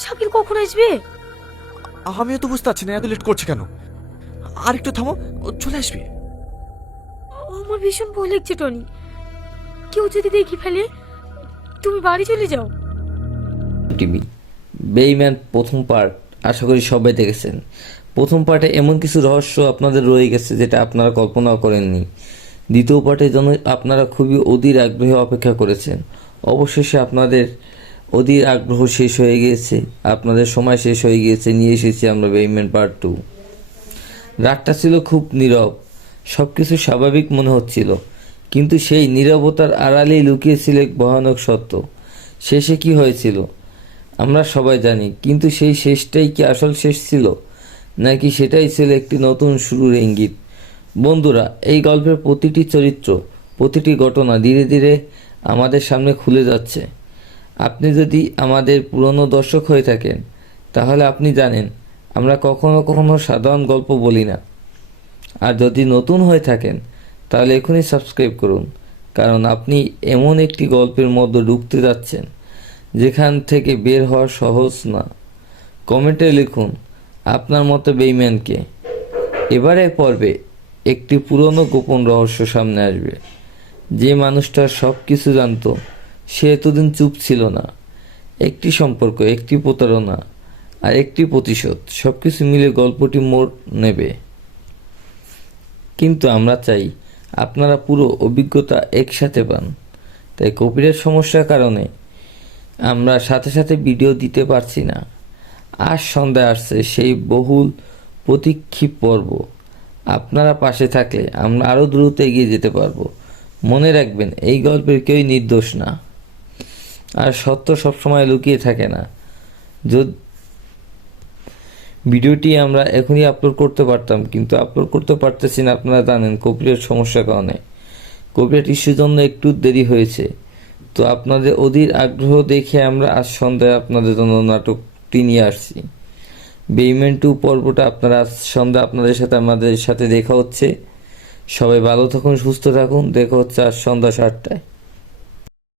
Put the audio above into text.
শাকিল কখন আসবে? আমিও তো বুঝতে পারছি না এত লেট করছে কেন। আর একটু থামো, ও চলে আসবে। আমার ভীষণ ভয় লাগছে টনি, কেউ যদি দেখি ফেলে। তুমি বাড়ি চলে যাও। টিভি বেইম্যান প্রথম পার্ট আশা করি সবাই দেখেছেন। প্রথম পার্টে এমন কিছু রহস্য আপনাদের রয়ে গেছে যেটা আপনারা কল্পনাও করেননি। দ্বিতীয় পার্টের জন্য আপনারা খুবই অধীর আগ্রহে অপেক্ষা করেছেন। অবশেষে আপনাদের অধীর আগ্রহ শেষ হয়ে গিয়েছে, আপনাদের সময় শেষ হয়ে গিয়েছে। নিয়ে এসেছি আমরা বেইম্যান পার্ট 2। রাতটা ছিল খুব নীরব, সব কিছু স্বাভাবিক মনে হচ্ছিল, কিন্তু সেই নীরবতার আড়ালেই লুকিয়েছিল এক ভয়ানক সত্য। শেষে কি হয়েছিল আমরা সবাই জানি, কিন্তু সেই শেষটাই কি আসল শেষ ছিল, নাকি সেটাই ছিল একটি নতুন শুরুর ইঙ্গিত? বন্ধুরা, এই গল্পের প্রতিটি চরিত্র, প্রতিটি ঘটনা ধীরে ধীরে আমাদের সামনে খুলে যাচ্ছে। আপনি যদি আমাদের পুরনো দর্শক হয়ে থাকেন, তাহলে আপনি জানেন আমরা কখনো কখনো সাধারণ গল্প বলি না। আর যদি নতুন হয়ে থাকেন, তাহলে এখনই সাবস্ক্রাইব করুন, কারণ আপনি এমন একটি গল্পের মধ্যে ঢুকতে যাচ্ছেন যেখান থেকে বের হওয়া সহজ না। কমেন্টে লিখুন আপনার মতো বেইম্যানকে। এবারের পর্বে একটি পুরনো গোপন রহস্য সামনে আসবে। যে মানুষটা সব কিছু জানতো, সে এতদিন চুপ ছিল না। একটি সম্পর্ক, একটি প্রতারণা আর একটি প্রতিশোধ, সব কিছু মিলে গল্পটি মোড় নেবে। কিন্তু আমরা চাই আপনারা পুরো অভিজ্ঞতা একসাথে পান। তাই কপিরাইট সমস্যার কারণে আমরা সাথে সাথে ভিডিও দিতে পারছি না। আজ সন্ধ্যায় আসছে সেই বহুল প্রতীক্ষিত পর্ব। আপনারা পাশে থাকলে আমরা আরও দ্রুত এগিয়ে যেতে পারবো। মনে রাখবেন, এই গল্পের কেউই নির্দোষ না, আর সত্য সবসময় লুকিয়ে থাকে না। যদি ভিডিওটি আমরা এখনই আপলোড করতে পারতাম, কিন্তু আপলোড করতে পারতেছি না, আপনারা জানেন কপিরাইট সমস্যার কারণে। কপিরাইট ইস্যুর জন্য একটু দেরি হয়েছে। তো আপনাদের অধীর আগ্রহ দেখে আমরা আজ সন্ধ্যায় আপনাদের জন্য নাটকটি নিয়ে আসছি। বেইম্যান 2 পর্বটা আপনারা আজ সন্ধ্যা আমাদের সাথে দেখা হচ্ছে। সবাই ভালো থাকুন, সুস্থ থাকুন। দেখা হচ্ছে আজ সন্ধ্যা 7টায়।